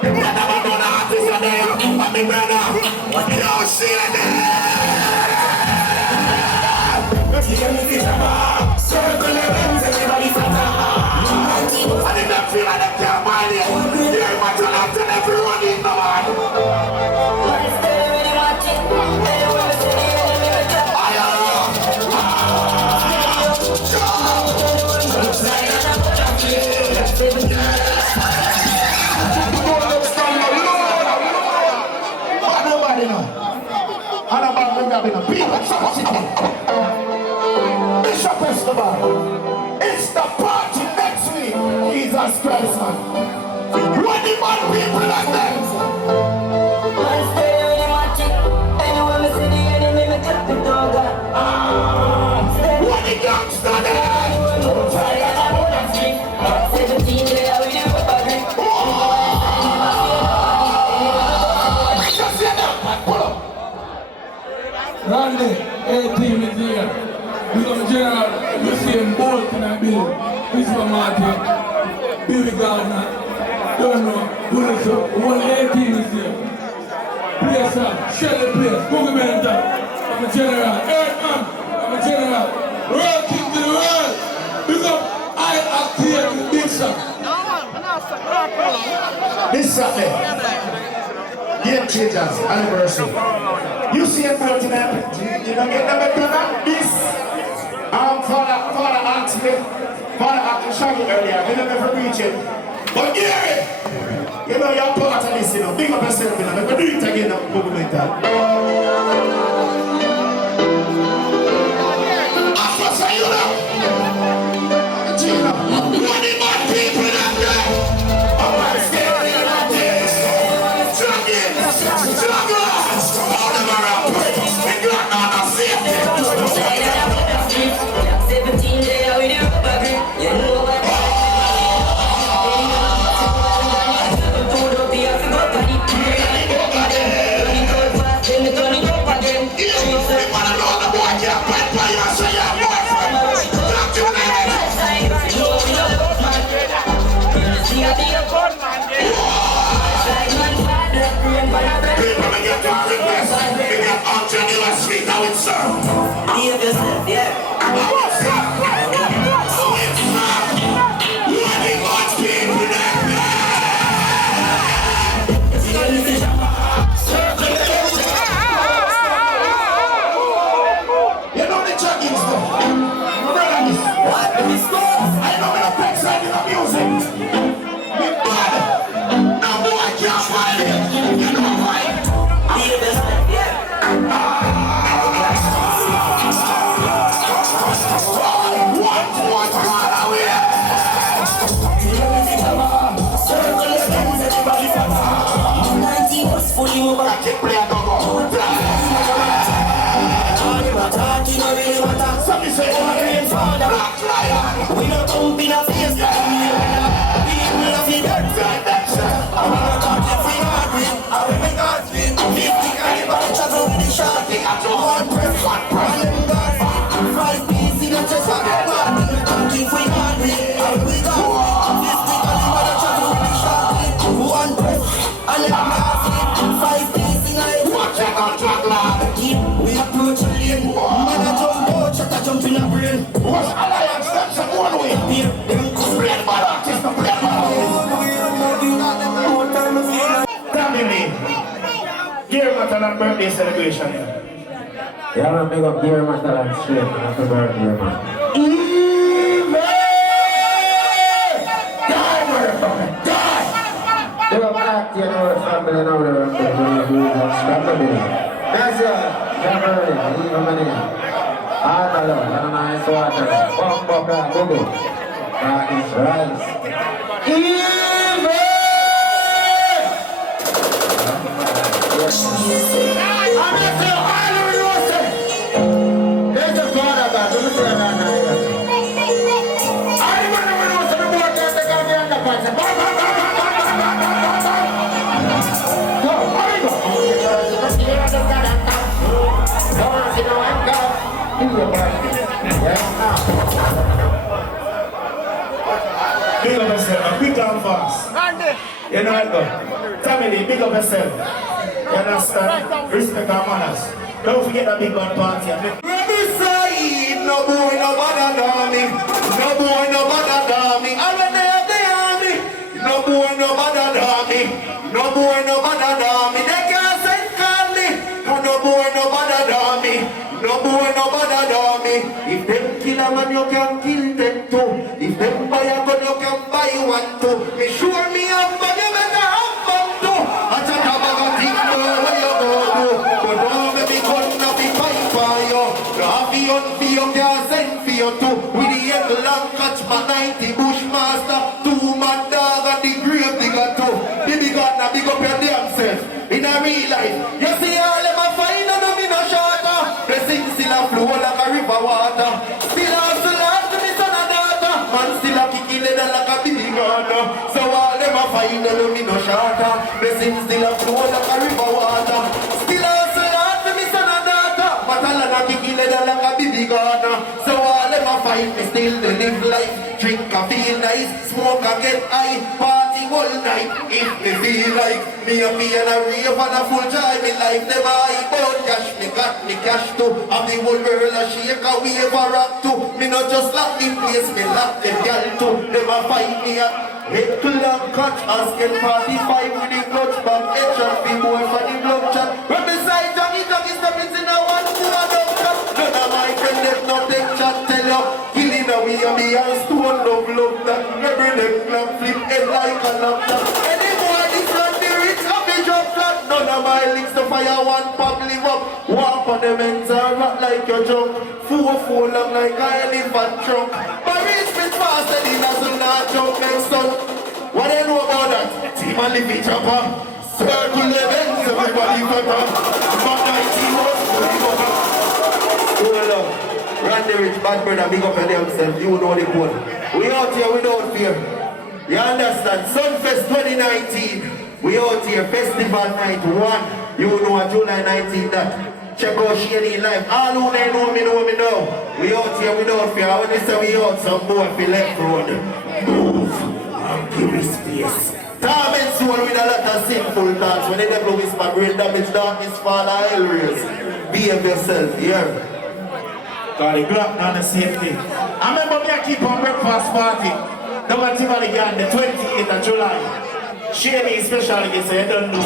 never know the artist are there. I'm the brother. You don't see it there. You can see the bar. Circle the rings, everybody flatter. I did not feel like they can't mind it. You're my talent and everyone in the man. Bishop Festival. It's the party next week. Jesus Christ, man. When the man people like that. When the gangster there. Randy, 18 is here. We got General, you see him both in a bill. Christopher Martin, Billy Gardner, don't know, Pulitzer, 118 is here. Place up, share the place, Google Mental. I'm a general, man, I'm a general. World king to the world. Because I act here in big shot. This Saturday. Game Changers anniversary. You see a boat tonight, you don't get the better than this. Father asked me, Father asked me Shaggy earlier, I never reach it. But Gary, you know you're part of this, you know. Big up yourself, you know. Never do it again, Monumental. After say you know. Money man people out there. I'm not scared of that this. All them around. We got not a safety. 17 days with the rubber grip. You know what? We don't pump in a face. We will have it. We don't talk every heartbeat. I will make God's beat. 50 caliber travel with the shot. One press, one God. 5 pieces in a chest. Don't keep we heartbeat. I will make God. 50 caliber travel with the shot. One press, and let me have it. 5 pieces in a head. Watch out, contract lad. We approach a lane. Man a jump out, shot a jump in a brain. What's alliance? That's a one way. Here, play the ball artist, play the ball. Tell me, Gary Matalan birthday celebration. Yeah, man, big up Gary Matalan straight after birthday, man. Die, motherfucker, die! Big up that, you know, family and all the rest of the yes, sir. January, leave a minute. Hard alone, and a nice water. Bump up that bubble. That is rice. Even! I'm not so hard on you, sir. There's a father back. Let me say that now. I want to know the board that they got me on the pants. Bam, bam, bam, bam, bam, bam, bam, bam, bam. Go, hurry, go. Big up yourself, quick and fast. Randy, You know what, though? Family, big up yourself. You understand? Respect our manners. Don't forget that big band party. No boy, no bother me. No boy, no bother me. I when they have the army. No boy, no bother me. No boy, no bother me. They can't send call me. No boy, no bother me. No boy, no bother me. If them kill a man, you can kill them too. If them buy a gun, you can buy one too. Me sure me have fun, you better have fun too. I just have a thing where you go do. But don't make me gun up the pipe for you. You have the unfee, you can't send for you too. With the eagle and catch my 90 Bushmaster. 2 mad dog and the grave digger too. The big God now big up your damn self. In a real life, you see all them a find and them in a shorter. Blessings still a flow like a river water. Still also last to me son and daughter. Man still a kicking leather like a big gardener. So all them a find and them in a shorter. Blessings still a flow like a river water. Still also last to me son and daughter. But all them a kicking leather like a big gardener. So all them a find me still to live life. Drink a feel nice, smoke a get high, party all night. If me feel like me a be and a rave and a full joy, me life them high about cash. Me got me cash too, and the whole world a shake a wave a rock too. Me not just lock the place, me lock the girl too. Them a fight me a head to long catch, asking 45 with the clutch back. Head shot the boy for the blood shot. When beside Johnny step in a one to a doctor. None of my friends left no take chat, tell you. Killing away and me and stone love that. Every leg clap flip head like a laptop. Anymore this not the rich of the drop flat. None of my links to fire one pop live up. Walk on the men's and rock like your junk. 4 long like a elephant trunk. But reach me faster than doesn't not jump next up. What do you know about that? Team and live each other. Circle the events, everybody cut up. But 19 was fully over. Hold up. Randy Rich, bad brother, big up for themselves. You know the code. We out here without fear. You understand? Sunfest 2019. We out here, Festival Night 1. You know what July 19 that. Check out Shady Live. All who they know me now. We out here without fear. When they say we out, some boy for left road. Move and give me space. Torment soul with a lot of sinful thoughts. When the devil whisper, great damage, darkness, fall, and hell raise. Behave yourself, yeah. Cause the Glock not the same thing. I remember me I keep on breakfast party. Down at Tivoli again, the 28th of July. Shady special guest, so you don't know.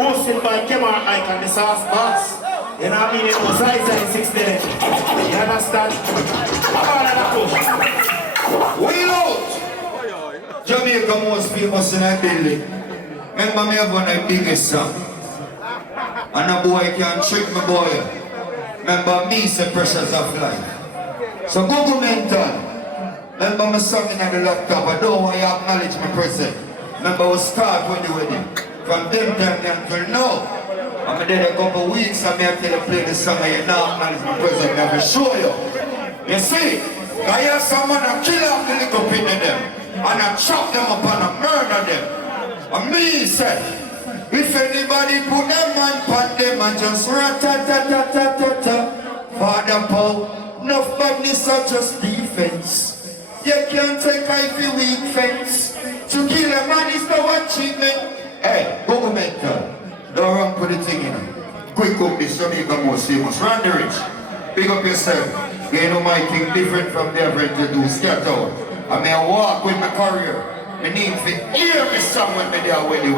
Hosted by Kemar Ike and the Sauce Boss. You know what I mean? It was Isaiah 6 days. You understand? Come on and push. We out! Jamaica most famous in a building. Remember me have one of the biggest song. And a boy can't trick me boy. Remember me say pressures of life. So Google mental. Remember my song in the laptop. I don't want you to acknowledge my present. Remember we start when the wedding. From them time until now. I'm there a couple weeks and I tell you play the song and you now acknowledge my present. I will show you. You see, I hear someone that kill off the little pin in them. And I chop them up and I murder them. And me say, if anybody put them on them and just rat-ta-ta-ta-ta-ta-ta. Father Paul, enough badness or just defense. You can't take out the weak fence. To kill a man is no achievement. Hey, governmental, don't run for the thing, you know. Quick up this Jamaica most famous. Randy Rich, big up yourself. You know my thing different from the average to do. Scat out. I may walk with my career. I need to hear me song when me there wedding.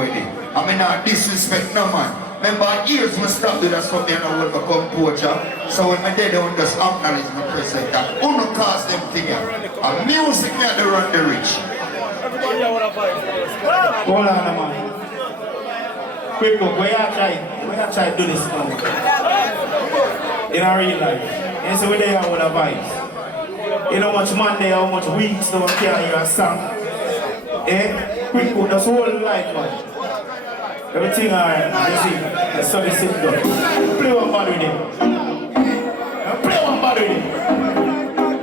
I mean not disrespect no man. Remember ears must stop doing that stuff there now with the composure. So when I did don't just acknowledge my present that who no cause them thing here. And music me at the Randy Rich. Hold on man. Quick look, we are trying to do this now. In our real life. And so we're there with a vibes. You know how much Monday, how much weeks no one can hear a song. Eh? Quick look, that's whole life man. Everything alright, you see, the sun is sitting down. Play one bad with him. Play one bad with him.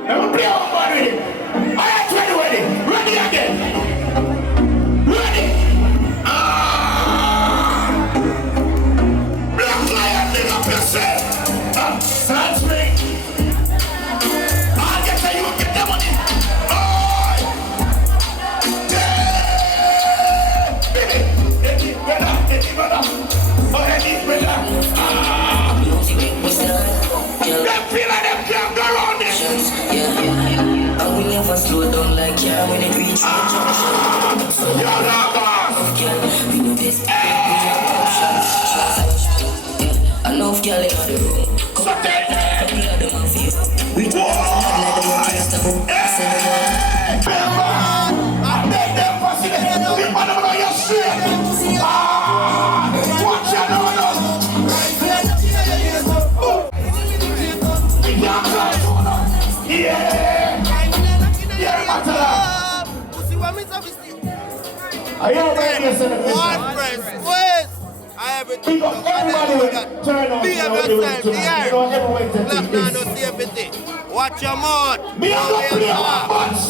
Play one bad with him. Alright, ready. Ready again. Ready. Black Lion, big up yourself. Sounds me. I'll get you, get the money. Oh! Yeah! Baby. Oh, they need me there. Them feel like them can't go around this. Yeah. And we never slow down like yeah when it reach the junction. You're not boss. We know this. We have options. Enough girl in the room. So take it. We are the mafia. We do let them taste the book. I make them fascinated. The man of your shit. Watch your nose. Yeah. Yeah, Matala. Are you ready to celebrate? I have it. Pick up everybody with turn on. Be You know, yourself, you know, yeah. everyone to Black take man this. don't see everything. Watch your mouth. Me, I'm not playing.